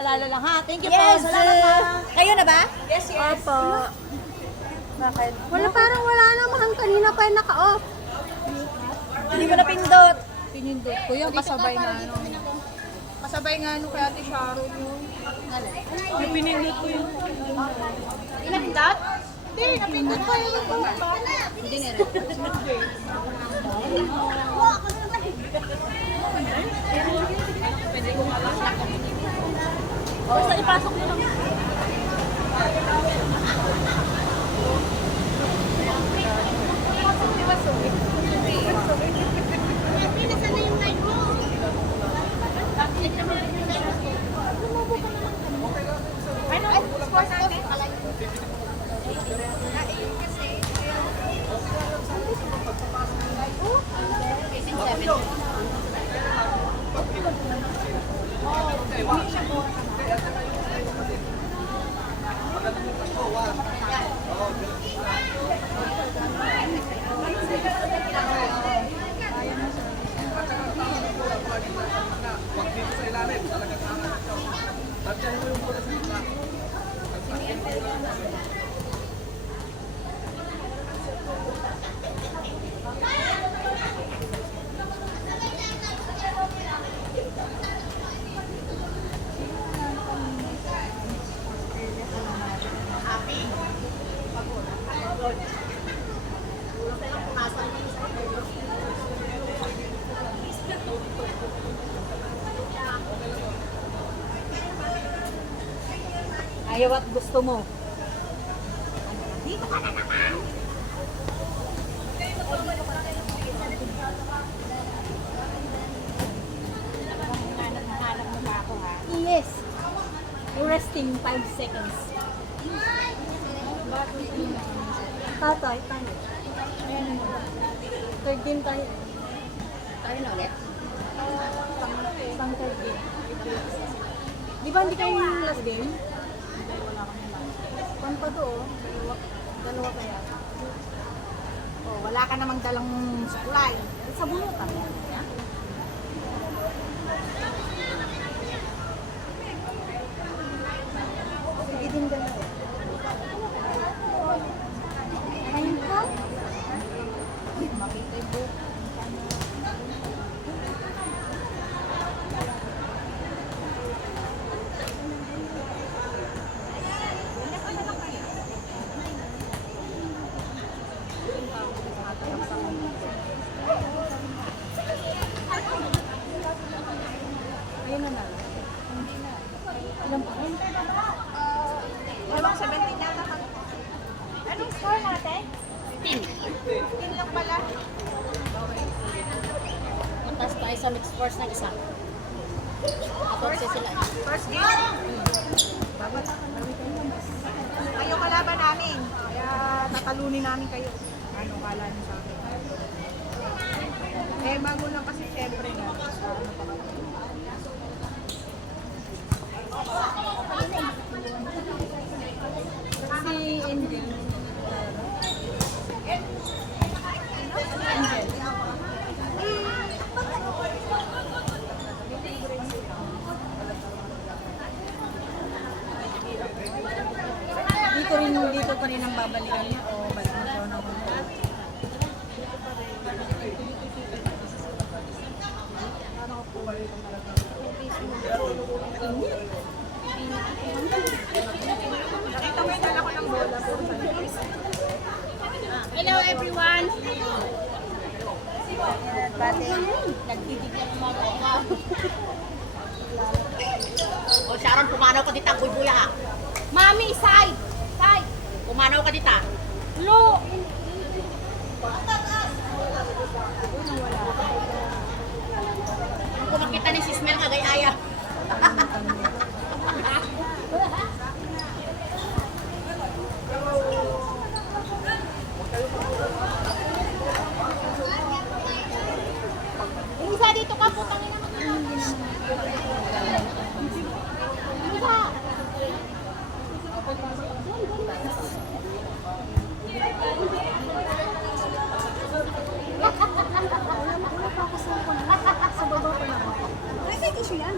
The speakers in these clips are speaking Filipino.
Alala lang ha. Thank you Yes! po. Salamat ha. Kayo na ba? Yes, yes. Opo. Bakit? Parang wala naman. Kanina pa yung naka-off. Hindi mo napindot. Pinindot ko yung kasabay nga ano. Kasabay nga ano kay Ate Sharon yun. Yung pinindot ko yun. Hindi napindot? Hindi, napindot ko yung Hindi na rin. Basta ipasok nyo lang. Ayaw at gusto mo. Yes. Resting 5 seconds. Tatay, tayo. Third game tayo. Tayo na ulit? Pang third game. Di ba hindi kayo yung last game? Pan pa to, oh. Dalawa kaya. Oh, wala ka namang dalang supply. Sa bunutan. Sige din dalawa. Ayun ka? Ayun na na. Ilan pa rin? Dalawang 17 na naman. Anong score natin? 10 lang pala. Tapos tayo sa mixed force ng isa. First sila. First game. Kayo kalaban namin. Kaya tatalunin namin kayo. Ano kala niyo sa akin? Eh, bago lang kasi syempre na. Si Angel. Dito pa rin ang babalikan niya o balik mo siya ng control? Nakita mo yung dala ko ng bola. Hello everyone! Bate. Nagdidigyan ng mga mga. O Sharon, pumanaw ka dita, buy-buya ha. Mami, side! Side! Pumanaw ka dita. Lo! Kung makita ni si Smell nga, gayaya. Yung isa dito ka, putangin naman. Isa! Sa baba pa naman. Ay, issue yan.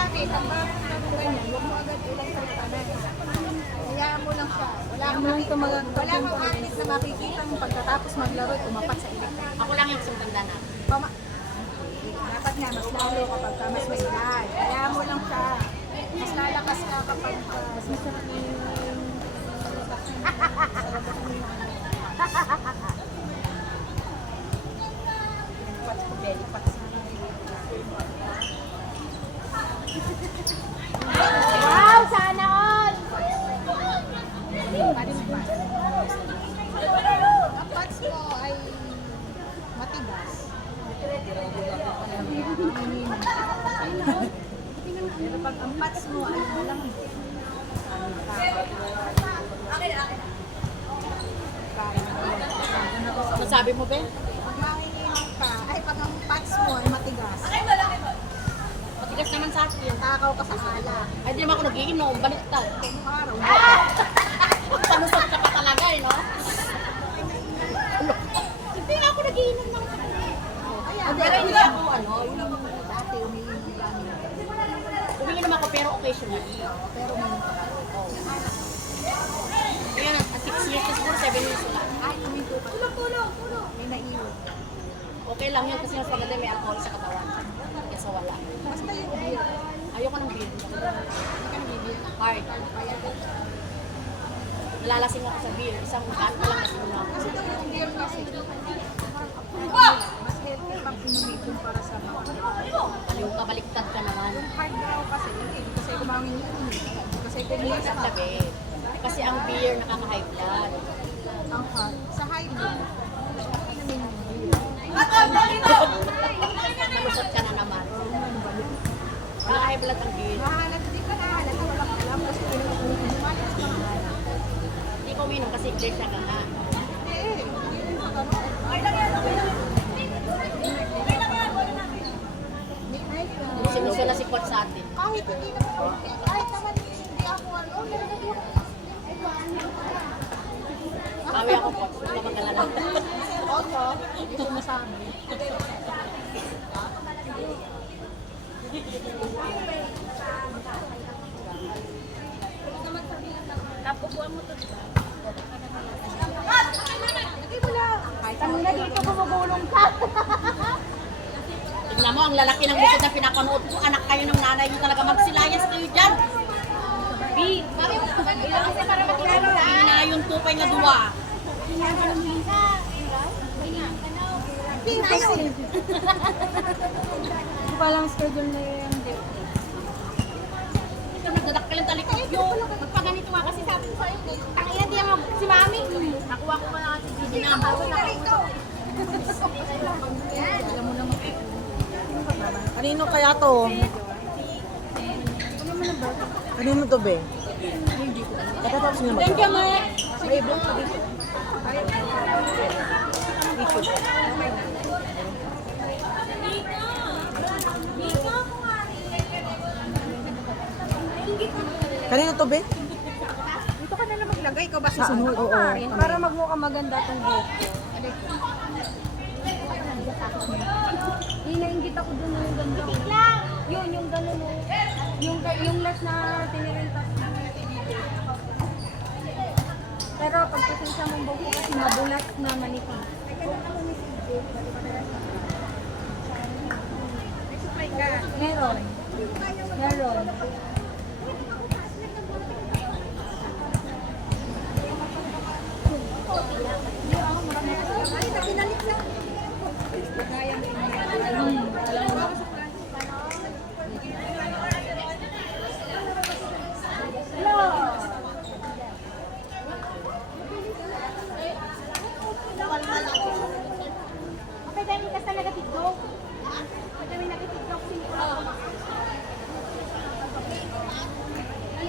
sakit, ang bakit ng ganyan, huwag mo agad ilang salita na. Hayaan mo lang siya. Wala kang artist na makikita mo pagkatapos maglaro, tumapat sa electric. Ako lang yung sumanda na. Dapat nga, mas lalo kapag ka mas may edad. Hayaan mo lang siya. Mas lalakas ka kapag mas masarap yung Wow! Sana all! ang pats mo ay matigas. Pero pag ang pats mo ay malambot, Ano sabi mo, Ben? pag makikinig ka, ay pag ang pats mo ay matigas, Matigas naman sa akin. takaw ka sa ala. Ay, di naman ako nagiinom. Baliktad. Kung araw, Panusot ka pa talaga, eh, no? Hindi nga ako nagiinom ng pero hindi ako, ano, yung dati umiinom lang. umiinom ako pero occasionally. Pero may Kaya na, 6 years na siguro, 7 years na. ay, uminto ka. May naiwan. Okay lang yun kasi mas maganda may alcohol sa katawan. Kesa wala. Basta yung beer. Ayoko ng beer. Hindi ka nabibir. Hard. Nalalasing ako sa beer. Isang can pa lang nasin ako. Kasi daw yung beer kasi, mas healthy pag inumin kumpara sa mga. Aliw ka, baliktad ka naman. Hard raw kasi, hindi kasi kumangin yun. Kasi Hindi kumita sa ka. tabi. Kasi ang beer nakaka-high blood. Ang hard. Sa high blood, inumin yung beer. Nalusot ka na naman. Nakaka-high blood ang beer. Mahalat, di ka nahalat, walang alam kasi lumalas ka nga. Hindi ko uminom kasi iglesia ka nga. Eh, yun yung pagkaroon. Midnight ka. Sinuso na si Coach sa atin. Kahit hindi naman, kahit naman hindi ako ano, meron ako. Bawi ako, Coach. Huwag ka mag-alala. Oto, hindi sumasabi. Napupuan mo to. Hindi mo lang. Kahit ang na dito bumubulong ka. Tignan mo, ang lalaki ng likod na pinapanood ko. Anak kayo ng nanay nyo talaga. Magsilayas kayo dyan. B, bakit ilang kasi para matulog na? Hindi na yung tupay na duwa. Hindi kasi. Palang schedule na yung date. Ito nagdadakkel ang talikod yun. Magpaganito nga kasi sabi ko sa'yo. Tangina, di naman si Mami. Nakuha ko na si Gigi na. Alam mo naman. Kanino kaya to? Kanino to, be? Katatapos nyo mag- Thank you, Mike. May book pa dito. Kanino to, be? Dito ka na lang maglagay. Ikaw ba susunod? Oo. Para magmukha maganda tong book. Hinaingit ako dun ng ganda. Yun, yung gano'n. Yung last na tinirintas. Pero pag pasensya mong buko kasi mabulat na manipis. Meron. Meron. Okay, dahil ka talaga TikTok. Kami nag-TikTok simple.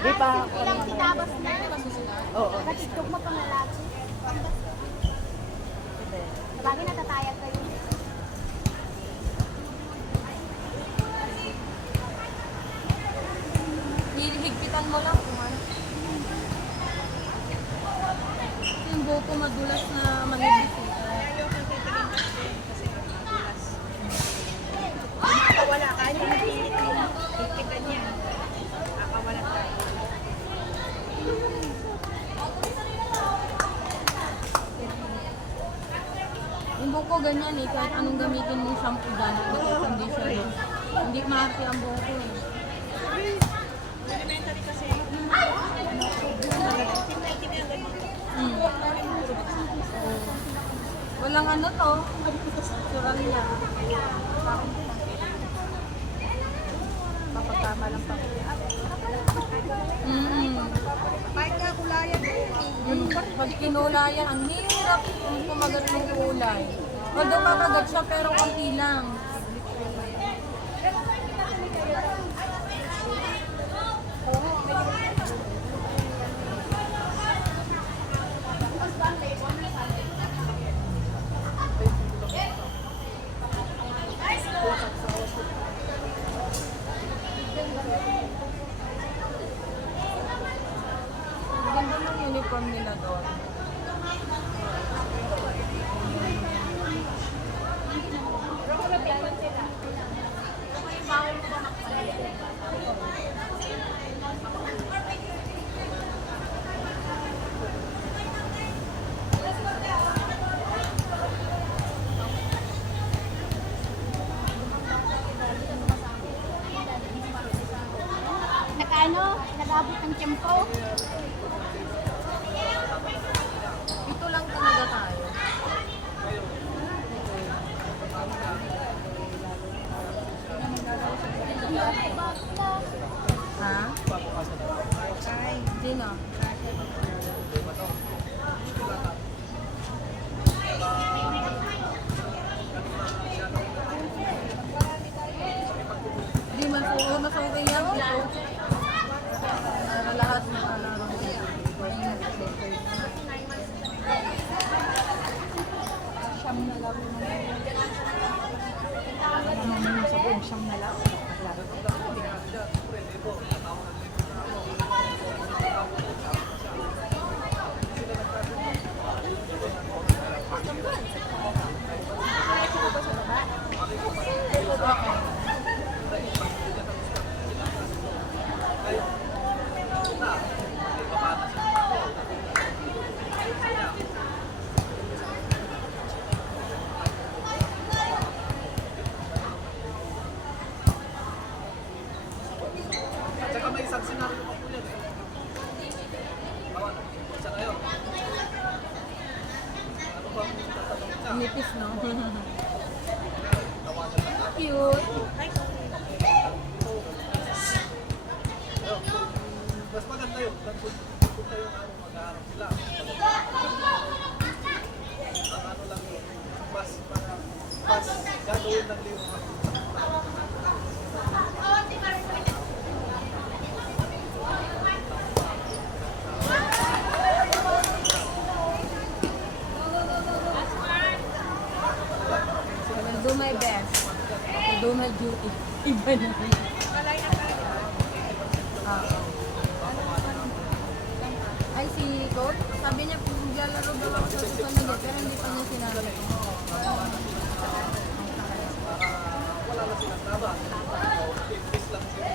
Di pa. Ilang titabas na. Oo. Nag-TikTok mo pang lalaki. Bagay natatayag kayo. Higpitan mo lang kung ano. Yung buko madulas na manipis. Wala ka, hindi higpitan niya. Yung buhok ko ganyan eh, kahit anong gamitin mong shampoo dyan, at conditioner. Hindi mahapi ang buhok ko eh. Hmm. Walang ano to, sural niya. Kapagkama lang pa. Kahit nga kulayan Pag kinulayan, ang hirap kung kumagat ng kulay. Although kakagat siya pero konti lang. Ganda ng uniform nila doon. Nag-abot ng tiyempo. Ito lang talaga tayo. Ha? Hindi na. Hindi mas okay yan. Para lahat ng alaro. siyam na lang. Sa buong siyam na lang. Nipis, no? Cute. Mas maganda yun. Kung tayo mag-aarap sila. Ang ano lang yun. Mas gagawin ng lima. I will do my best to do my duty. Iba na. Ay, si Coach, sabi niya maglalaro daw ako sa susunod pero hindi pa niya sinabi. Wala na silang laban. Peace lang sila.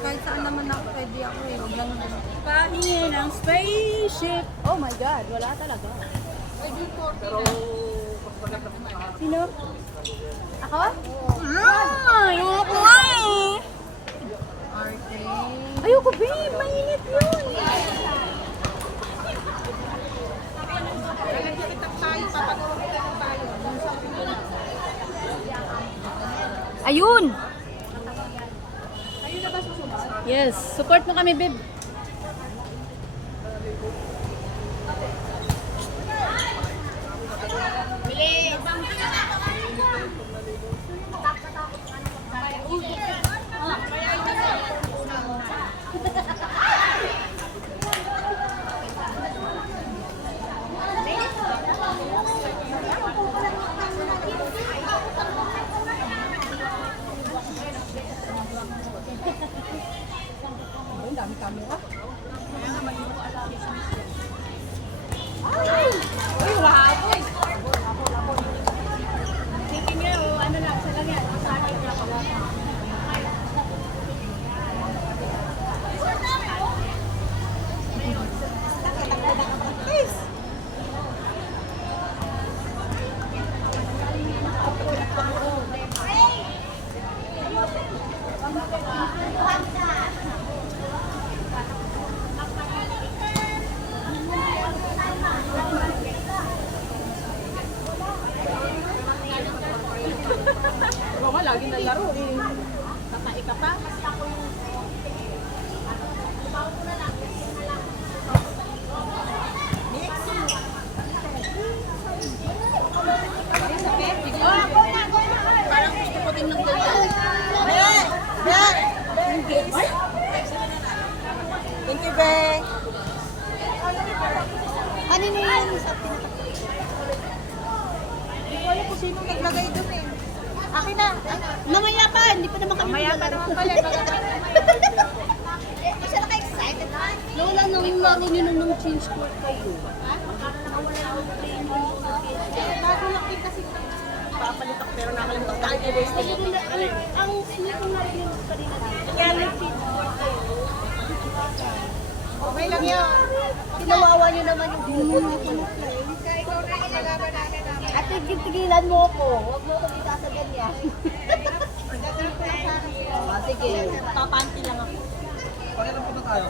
Kahit saan naman ako pwede ako eh. Huwag lang naman. Pahingi ng spaceship. Oh my God, wala talaga. Sino? Ako? Yung ako nga eh. Arte. Ayoko, babe. Mainit yun. Ayun! Yes, support mo kami, babe. Uy, wahapon. Thinking niya, ano lang, sa lang yan. Ikaw nga, lagi nalaro eh. Tatay ka pa. Parang gusto ko din ng ganyan. Thank you, be. Kanino yan? Hindi ko alam kung sino naglagay doon eh. Akin na. Mamaya pa, hindi pa naman kami Mamaya pa naman pala. Hindi siya naka-excited. Lola, nang laro niyo nung change court kayo. Bago lang din kasi papalit ako pero nakalimutan ko tayo guys. Ang sweet kong narinig ko kanina dito. Kaya nag-change court kayo. Okay lang yan. Pinawawa niyo naman yung bubot. At tigilan mo ko. Huwag mo ko dito sa ganyan. Sige, papanti lang ako. Pakilang po na tayo.